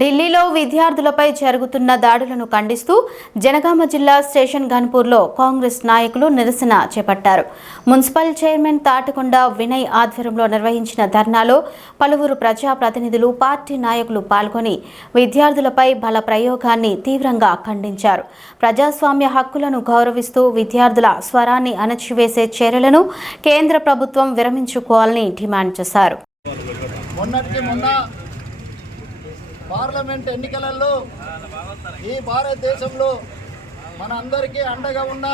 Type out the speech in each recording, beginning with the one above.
ఢిల్లీలో విద్యార్థులపై జరుగుతున్న దాడులను ఖండిస్తూ జనగామ జిల్లా స్టేషన్ గన్పూర్లో కాంగ్రెస్ నాయకులు నిరసన చేపట్టారు. మున్సిపల్ చైర్మన్ తాటకొండ వినయ్ ఆధ్వర్యంలో నిర్వహించిన ధర్నాలో పలువురు ప్రజాప్రతినిధులు, పార్టీ నాయకులు పాల్గొని విద్యార్థులపై బల ప్రయోగాన్ని తీవ్రంగా ఖండించారు. ప్రజాస్వామ్య హక్కులను గౌరవిస్తూ విద్యార్థుల స్వరాన్ని అణచివేసే చర్యలను కేంద్ర ప్రభుత్వం విరమించుకోవాలని డిమాండ్ చేశారు. పార్లమెంట్ ఎన్నికలలో ఈ భారతదేశంలో మన అందరికీ అండగా ఉన్న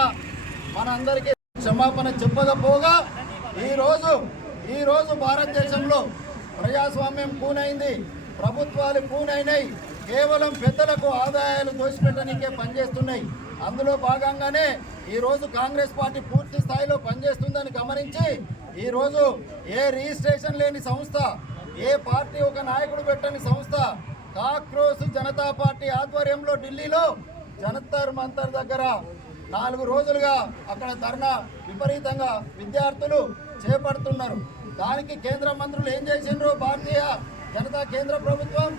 మన అందరికీ క్షమాపణ చెప్పకపోగా ఈరోజు భారతదేశంలో ప్రజాస్వామ్యం కూనైంది, ప్రభుత్వాలు కూనైనాయి, కేవలం పెద్దలకు ఆదాయాలు దోసిపెట్టడానికే పనిచేస్తున్నాయి. అందులో భాగంగానే ఈరోజు కాంగ్రెస్ పార్టీ పూర్తి స్థాయిలో పనిచేస్తుందని గమనించి ఈరోజు ఏ రిజిస్ట్రేషన్ లేని సంస్థ, ఏ పార్టీ ఒక నాయకుడు పెట్టని సంస్థ కాక్రోశ్ జనతా పార్టీ ఆధ్వర్యంలో ఢిల్లీలో జంతర్ మంతర్ దగ్గర 4 రోజులుగా అక్కడ ధర్నా విపరీతంగా విద్యార్థులు చేపడుతున్నారు. దానికి కేంద్ర మంత్రులు ఏం చేసిండ్రు? భారతీయ జనతా కేంద్ర ప్రభుత్వం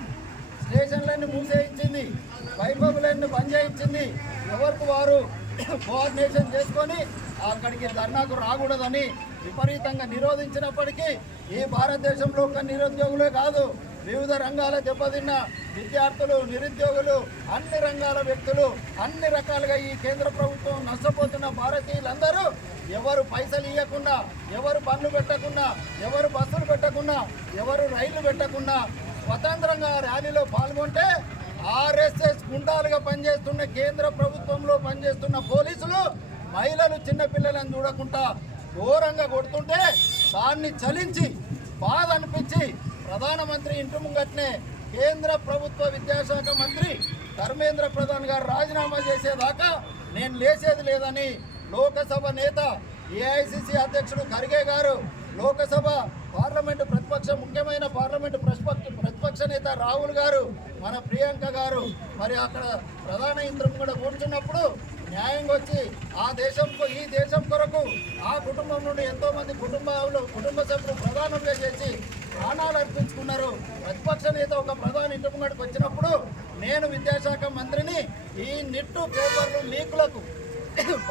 స్టేషన్లన్నీ మూసేయించింది, వైభవులన్నీ బంద్ చేయించింది. ఎవరికి వారు కోఆర్డినేషన్ చేసుకొని అక్కడికి ధర్నాకు రాకూడదని విపరీతంగా నిరోధించినప్పటికీ ఈ భారతదేశంలో ఒక నిరుద్యోగులే కాదు, వివిధ రంగాల దెబ్బతిన్న విద్యార్థులు, నిరుద్యోగులు, అన్ని రంగాల వ్యక్తులు, అన్ని రకాలుగా ఈ కేంద్ర ప్రభుత్వం నష్టపోతున్న భారతీయులందరూ ఎవరు పైసలు ఇవ్వకుండా, ఎవరు బండ్లు పెట్టకుండా, ఎవరు బస్సులు పెట్టకుండా, ఎవరు రైళ్లు పెట్టకుండా స్వతంత్రంగా ర్యాలీలో పాల్గొంటే ఆర్ఎస్ఎస్ గుండాలుగా పనిచేస్తున్న కేంద్ర ప్రభుత్వంలో పనిచేస్తున్న పోలీసులు మహిళలు, చిన్నపిల్లలను చూడకుండా ఘోరంగా కొడుతుంటే దాన్ని చలించి బాధ అనిపించి ప్రధానమంత్రి ఇంటి ముంగట్నే కేంద్ర ప్రభుత్వ విద్యాశాఖ మంత్రి ధర్మేంద్ర ప్రధాన్ గారు రాజీనామా చేసేదాకా నేను లేచేది లేదని లోకసభ నేత, ఏఐసిసి అధ్యక్షుడు ఖర్గే గారు, లోకసభ పార్లమెంటు ముఖ్యమైన పార్లమెంటు ప్రతిపక్ష నేత రాహుల్ గారు, మన ప్రియాంక గారు మరి అక్కడ ప్రధాన యంత్రం కూడా కూర్చున్నప్పుడు న్యాయంగా వచ్చి ఈ దేశం కొరకు ఆ కుటుంబం నుండి ఎంతోమంది కుటుంబ సభ్యులు ప్రధానంగా చేసి ప్రాణాలు అర్పించుకున్నారు. ప్రతిపక్ష నేత ఒక ప్రధాన ఇంటి ముంగడికి వచ్చినప్పుడు నేను విద్యాశాఖ మంత్రిని ఈ నిట్టు పేపర్లు లీకులకు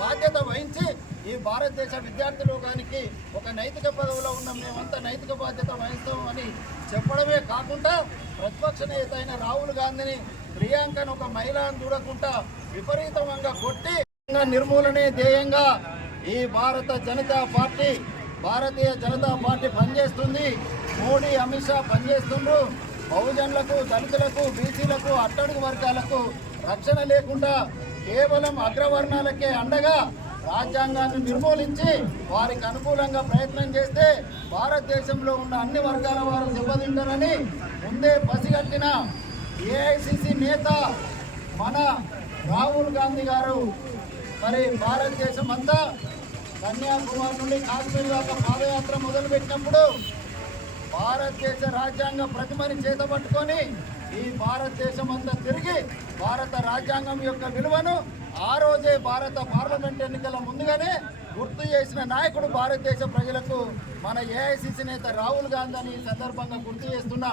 బాధ్యత వహించి ఈ భారతదేశ విద్యార్థులు గానికి ఒక నైతిక పదవిలో ఉన్న మేమంతా నైతిక బాధ్యత వహిస్తామని చెప్పడమే కాకుండా ప్రతిపక్ష నేత అయిన రాహుల్ గాంధీని, ప్రియాంకను ఒక మహిళను చూడకుండా విపరీతంగా కొట్టి నిర్మూలనే ధ్యేయంగా ఈ భారతీయ జనతా పార్టీ పనిచేస్తుంది. మోడీ, అమిత్ షా పనిచేస్తుండ్రు. బహుజనులకు, దళితులకు, బీసీలకు, అట్టడుగు వర్గాలకు రక్షణ లేకుండా కేవలం అగ్రవర్ణాలకే అండగా రాజ్యాంగాన్ని నిర్మూలించి వారికి అనుకూలంగా ప్రయత్నం చేస్తే భారతదేశంలో ఉన్న అన్ని వర్గాల వారు దెబ్బతింటారని ముందే పసిగట్టిన ఏఐసిసి నేత మన రాహుల్ గాంధీ గారు మరి భారతదేశం అంతా కన్యాకుమారి నుండి కాశ్మీర్ దాకా పాదయాత్ర మొదలుపెట్టినప్పుడు భారతదేశ రాజ్యాంగ ప్రతిమని చేతపట్టుకొని ఈ భారతదేశం అంతా తిరిగి భారత రాజ్యాంగం యొక్క విలువను ఆ రోజే భారత పార్లమెంట్ ఎన్నికల ముందుగానే గుర్తు చేసిన నాయకుడు భారతదేశ ప్రజలకు మన ఏఐసిసి నేత రాహుల్ గాంధీ అని ఈ సందర్భంగా గుర్తు చేస్తున్నా.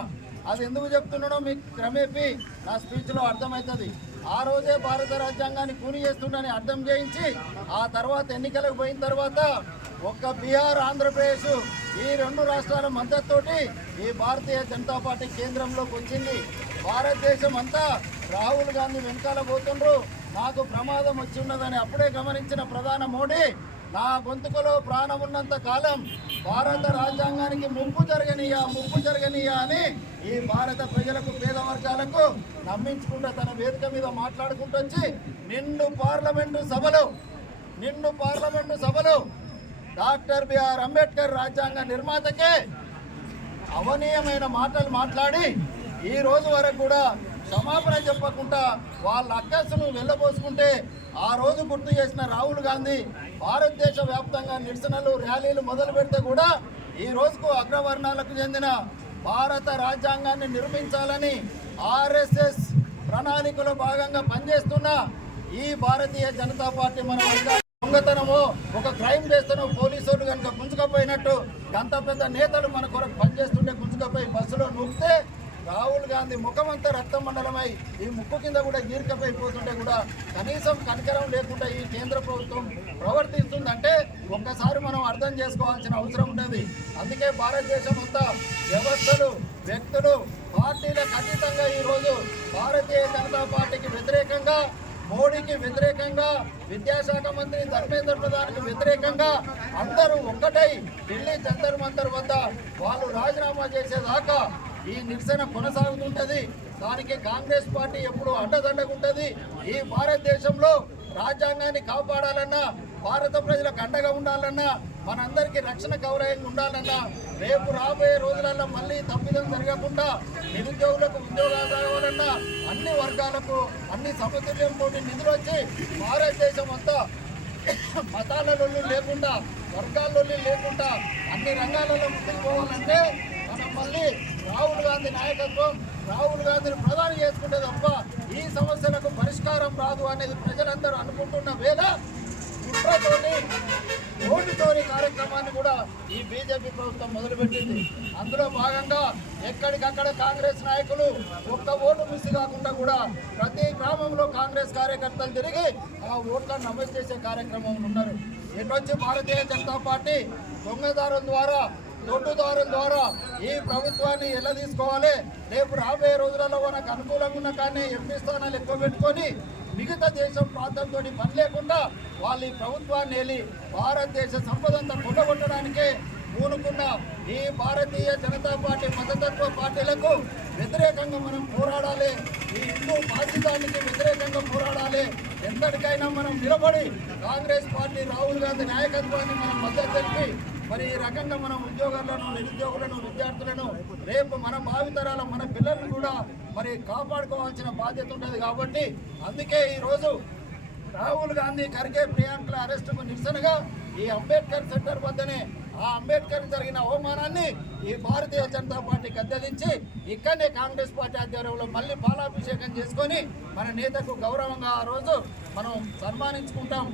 అది ఎందుకు చెప్తున్నాడో మీకు క్రమేపీ నా స్పీచ్లో అర్థమవుతుంది. ఆ రోజే భారత రాజ్యాంగాన్ని కూని చేస్తుండని అర్థం చేయించి ఆ తర్వాత ఎన్నికలకు పోయిన తర్వాత ఒక్క బీహార్, ఆంధ్రప్రదేశ్ ఈ 2 రాష్ట్రాల మద్దతుతోటి ఈ భారతీయ జనతా పార్టీ కేంద్రంలోకి వచ్చింది. భారతదేశం అంతా రాహుల్ గాంధీ వెనకాల పోతుండ్రు, నాకు ప్రమాదం వచ్చి ఉన్నదని అప్పుడే గమనించిన ప్రధాని మోడీ నా గొంతుకలో ప్రాణం ఉన్నంత కాలం భారత రాజ్యాంగానికి ముప్పు జరగనియా అని ఈ భారత ప్రజలకు, పేద వర్గాలకు నమ్మించుకుంటూ తన వేదిక మీద మాట్లాడుకుంటూ వచ్చి నిండు పార్లమెంటు సభలో డాక్టర్ బిఆర్ అంబేద్కర్ రాజ్యాంగ నిర్మాతకే అవనీయమైన మాటలు మాట్లాడి ఈ రోజు వరకు కూడా క్షమాపణ చెప్పకుండా వాళ్ళ అక్కసును వెళ్ళబోసుకుంటే ఆ రోజు గుర్తు చేసిన రాహుల్ గాంధీ భారతదేశ వ్యాప్తంగా నిరసనలు, ర్యాలీలు మొదలు పెడితే కూడా ఈ రోజుకు అగ్రవర్ణాలకు చెందిన భారత రాజ్యాంగాన్ని నిర్మించాలని ఆర్ఎస్ఎస్ ప్రణాళికలో భాగంగా పనిచేస్తున్న ఈ భారతీయ జనతా పార్టీ మన దొంగతనమో ఒక క్రైమ్ చేస్తున్న పోలీసులు కనుక గుంజుకపోయినట్టు అంత పెద్ద నేతలు మన కొరకు పనిచేస్తుంటే గుంజుకపోయి బస్సులో నూపితే రాహుల్ గాంధీ ముఖమంతా రక్త మండలమై ఈ ముక్కు కింద కూడా గీర్కపోయిపోతుంటే కూడా కనీసం కనికరం లేకుండా ఈ కేంద్ర ప్రభుత్వం ప్రవర్తిస్తుందంటే ఒక్కసారి మనం అర్థం చేసుకోవాల్సిన అవసరం ఉన్నది. అందుకే భారతదేశం అంతా వ్యవస్థలు, వ్యక్తులు, పార్టీలకు అతీతంగా ఈరోజు భారతీయ జనతా పార్టీకి వ్యతిరేకంగా, మోడీకి వ్యతిరేకంగా, విద్యాశాఖ మంత్రి ధర్మేంద్ర ప్రధాన్కి వ్యతిరేకంగా అందరూ ఒక్కటై ఢిల్లీ జంతర్ మంతర్ వద్ద వాళ్ళు రాజీనామా చేసేదాకా ఈ నిరసన కొనసాగుతుంటది. దానికి కాంగ్రెస్ పార్టీ ఎప్పుడు అండదండగుంటది. ఈ భారతదేశంలో రాజ్యాంగాన్ని కాపాడాలన్నా, భారత ప్రజలకు అండగా ఉండాలన్నా, మనందరికీ రక్షణ కవరేయంగా ఉండాలన్నా, రేపు రాబోయే రోజులలో మళ్ళీ తప్పిదం జరగకుండా నిరుద్యోగులకు ఉద్యోగాలు రావాలన్నా అన్ని వర్గాలకు అన్ని సమతుల్యంతో నిధులు వచ్చి భారతదేశం అంతా మతాల లొల్లి లేకుండా, వర్గాల లొల్లి లేకుండా అన్ని రంగాలలో ముందుకు పోవాలంటే మనం మళ్ళీ రాహుల్ గాంధీ నాయకత్వం, రాహుల్ గాంధీని ప్రధాని చేసుకుంటే తప్ప ఈ సమస్యలకు పరిష్కారం రాదు అనేది ప్రజలందరూ అనుకుంటున్న వేళ కుట్రతోని, ఓటుతోని కార్యక్రమాన్ని కూడా ఈ బీజేపీ ప్రభుత్వం మొదలుపెట్టింది. అందులో భాగంగా ఎక్కడికక్కడ కాంగ్రెస్ నాయకులు ఒక్క ఓటు మిస్ కాకుండా కూడా ప్రతి గ్రామంలో కాంగ్రెస్ కార్యకర్తలు తిరిగి ఆ ఓట్లను నమోదు చేసే కార్యక్రమం ఉన్నారు. ఎటొచ్చి భారతీయ జనతా పార్టీ దొంగదారం ద్వారా, దొడ్డుదారుల ద్వారా ఈ ప్రభుత్వాన్ని ఎలా తీసుకోవాలి, రేపు రాబోయే రోజులలో మనకు అనుకూలంగా ఉన్న కానీ ఎంపీ స్థానాలు ఎక్కువ పెట్టుకొని మిగతా దేశం ప్రాంతంతో పని లేకుండా వాళ్ళు ఈ ప్రభుత్వాన్ని వెళ్ళి భారతదేశ సంపదంతా కొట్టగొట్టడానికే పూనుకున్న ఈ భారతీయ జనతా పార్టీ మతతత్వ పార్టీలకు వ్యతిరేకంగా మనం పోరాడాలి. ఈ హిందూ బాధ్యతానికి వ్యతిరేకంగా పోరాడాలి. ఎంతటికైనా మనం నిలబడి కాంగ్రెస్ పార్టీ రాహుల్ గాంధీ నాయకత్వాన్ని మనం మద్దతు తెలిపి మరి ఈ రకంగా మనం ఉద్యోగాలను, నిరుద్యోగులను, విద్యార్థులను, రేపు మన భావితరాల మన పిల్లలను కూడా మరి కాపాడుకోవాల్సిన బాధ్యత ఉంటుంది. కాబట్టి అందుకే ఈరోజు రాహుల్ గాంధీ, ఖర్గే, ప్రియాంకల అరెస్టుకు నిరసనగా ఈ అంబేద్కర్ సెంటర్ వద్దనే ఆ అంబేద్కర్ జరిగిన అవమానాన్ని ఈ భారతీయ జనతా పార్టీ గద్దెదించి ఇక్కడనే కాంగ్రెస్ పార్టీ ఆధ్వర్యంలో మళ్ళీ పాలాభిషేకం చేసుకొని మన నేతకు గౌరవంగా ఆ రోజు మనం సన్మానించుకుంటాం,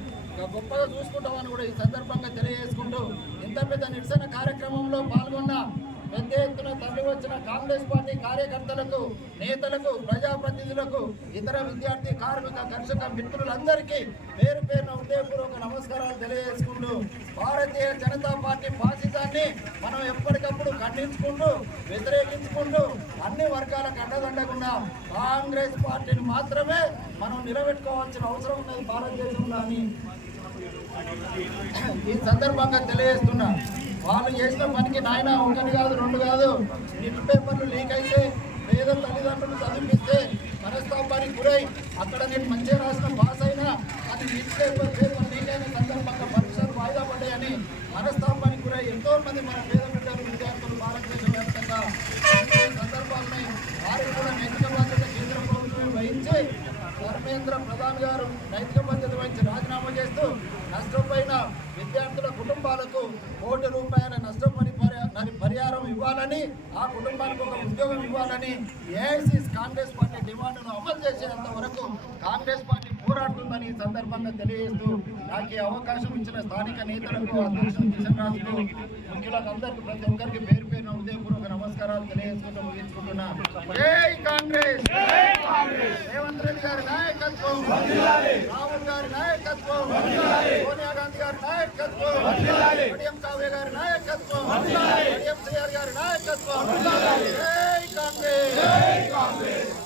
గొప్పగా చూసుకుంటామని కూడా ఈ సందర్భంగా తెలియజేసుకుంటూ ఇంత పెద్ద నిరసన కార్యక్రమంలో పాల్గొన్న పెద్ద ఎత్తున తరలి వచ్చిన కాంగ్రెస్ పార్టీ కార్యకర్తలకు, నేతలకు, ప్రజాప్రతినిధులకు, ఇతర విద్యార్థి, కార్మిక, కర్షక మిత్రులందరికీ పేరు పేరున హృదయపూర్వక నమస్కారాలు తెలియజేసుకుంటూ భారతీయ జనతా పార్టీ ఫాసిజాన్ని మనం ఎప్పటికప్పుడు ఖండించుకుంటూ, వ్యతిరేకించుకుంటూ అన్ని వర్గాలకు అండదండకుండా కాంగ్రెస్ పార్టీని మాత్రమే మనం నిలబెట్టుకోవాల్సిన అవసరం ఉన్నది భారతదేశంలో అని ఈ సందర్భంగా తెలియజేస్తున్నా. వాళ్ళు చేసిన పనికి నాయన ఒకటి కాదు, రెండు కాదు, నీటి పేపర్లు లీక్ అయితే పేద తల్లిదండ్రులు చదివిస్తే మనస్తాపానికి గురై అక్కడ నేను మంచిగా రాసిన పాస్ అయినా అది నీటి పేపర్ లీక్ అయిన సందర్భంగా పరీక్షలు వాయిదా పడ్డాయని మనస్తాపానికి గురై ఎంతో మంది మన పేద బిడ్డలు, విద్యార్థులు భారతదేశ వ్యాప్తంగా సందర్భాలని వారికి కూడా నైతిక బాధ్యత కేంద్ర ప్రభుత్వం వహించి ధర్మేంద్ర ప్రధాన్ గారు నైతిక బాధ్యత వహించి రాజీనామా చేస్తూ నష్టపోయిన విద్యార్థుల కుటుంబాలకు ₹1 పరిహారం ఇవ్వాలని, ఆ కుటుంబానికి ఒక ఉద్యోగం ఇవ్వాలని ఏఐసీ కాంగ్రెస్ పార్టీ డిమాండ్ను అమలు చేసేంత వరకు కాంగ్రెస్ పార్టీ పోరాడుతుందని ఈ సందర్భంగా తెలియజేస్తూ నాకు ఈ అవకాశం ఇచ్చిన స్థానిక నేతలకు, అధ్యక్షుడు కిషన్ రాజుకు, ముఖ్యులకు అందరికీ ప్రతి ఒక్కరికి పేరు పేరున హృదయపూర్వక నమస్కారాలు తెలియజేసుకుంటూ ముగించుకుంటున్నా. జై కాంగ్రెస్! రేవంత్ రెడ్డి గారి నాయకత్వం, రాహుల్ గారి నాయకత్వం, సోనియా గాంధీ గారి నాయకత్వం, మడియం కావ్య గారి నాయకత్వం, మడియం సిఆర్ గారి నాయకత్వం. జై కాంగ్రెస్!